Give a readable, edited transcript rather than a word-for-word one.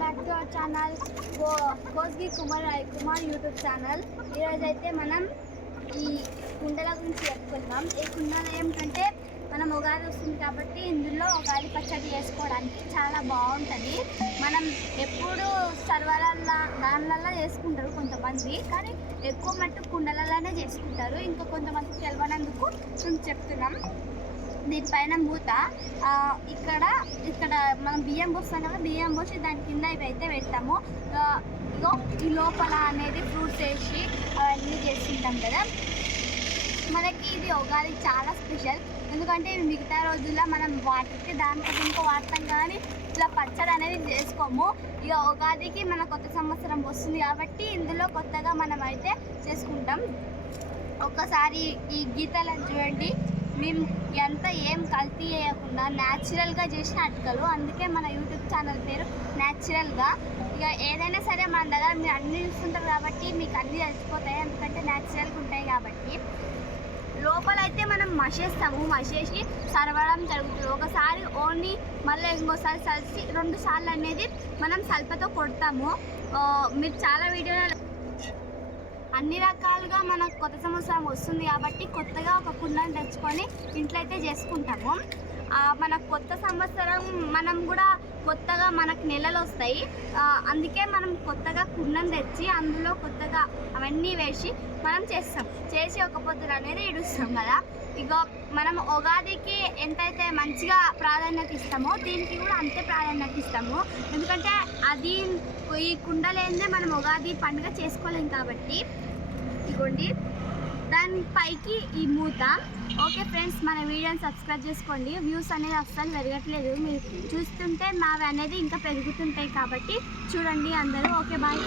Back to our channel Kosgi Kumar YouTube channel. ఈరోజు అయితే మనం ఈ కుండల గురించి చెప్పుకుందాం. ఈ కుండలు ఏమిటంటే మనం ఉగాది వస్తుంది కాబట్టి ఇందులో ఉగాది పచ్చడి చేసుకోవడానికి చాలా బాగుంటుంది. మనం ఎప్పుడు సర్వలల్లో దానిలలో చేసుకుంటారు కొంతమంది, కానీ ఎక్కువ మట్టు కుండలలోనే చేసుకుంటారు. ఇంకా కొంతమందికి తెలియనందుకు మేము చెప్తున్నాం. దీనిపైన మూత ఇక్కడ మనం బియ్యం పోస్తాం కదా, బియ్యం పోసి దాని కింద ఇవి అయితే పెడతాము. ఇగో ఈ లోపల అనేది ఫ్రూట్స్ వేసి అవన్నీ చేసుకుంటాం కదా. మనకి ఇది ఉగాది చాలా స్పెషల్, ఎందుకంటే మిగతా రోజుల్లో మనం వాటికి దాంట్లో ఇంకో వాడతాం, కానీ ఇట్లా పచ్చడి అనేది చేసుకోము. ఇక ఉగాదికి మన కొత్త సంవత్సరం వస్తుంది కాబట్టి ఇందులో కొత్తగా మనం అయితే చేసుకుంటాం. ఒక్కసారి ఈ గీతలను చూడండి, మేము ఎంత ఏం కల్తీ చేయకుండా న్యాచురల్గా చేసిన అటుకలు, అందుకే మన యూట్యూబ్ ఛానల్ పేరు న్యాచురల్గా. ఇక ఏదైనా సరే మన దగ్గర మీరు అన్నీ చూస్తుంటారు కాబట్టి మీకు అన్నీ తెలిసిపోతాయి, ఎందుకంటే న్యాచురల్గా ఉంటాయి కాబట్టి. లోపలైతే మనం మసేసి సరవడం జరుగుతుంది. ఒకసారి ఓన్లీ మళ్ళీ ఇంకోసారి కలిసి 2 సార్లు అనేది మనం సల్పతో కొడతాము. మీరు చాలా వీడియోలు అన్ని రకాలుగా మనకు కొత్త సంవత్సరం వస్తుంది కాబట్టి కొత్తగా ఒక కుండను తెచ్చుకొని ఇంట్లో అయితే చేసుకుంటాము. మన కొత్త సంవత్సరం మనం కూడా కొత్తగా మనకు నెలలు వస్తాయి, అందుకే మనం కొత్తగా కుండను తెచ్చి అందులో కొత్తగా అవన్నీ వేసి మనం చేసి ఒక పొద్దులు అనేది ఇడుస్తాం కదా. ఇక మనం ఉగాదికి ఎంతైతే మంచిగా ప్రాధాన్యత ఇస్తామో దీనికి కూడా అంతే ప్రాధాన్యత ఇస్తాము, ఎందుకంటే అది ఈ కుండలేందే మనం ఉగాది పండుగ చేసుకోలేం కాబట్టి. ఇదిగోండి దానిపైకి ఈ మూత. ఓకే ఫ్రెండ్స్, మన వీడియోని సబ్స్క్రైబ్ చేసుకోండి. వ్యూస్ అనేది అస్సలు పెరగట్లేదు, మీరు చూస్తుంటే నావి అనేది ఇంకా పెరుగుతుంటాయి కాబట్టి చూడండి అందరూ. Okay bye.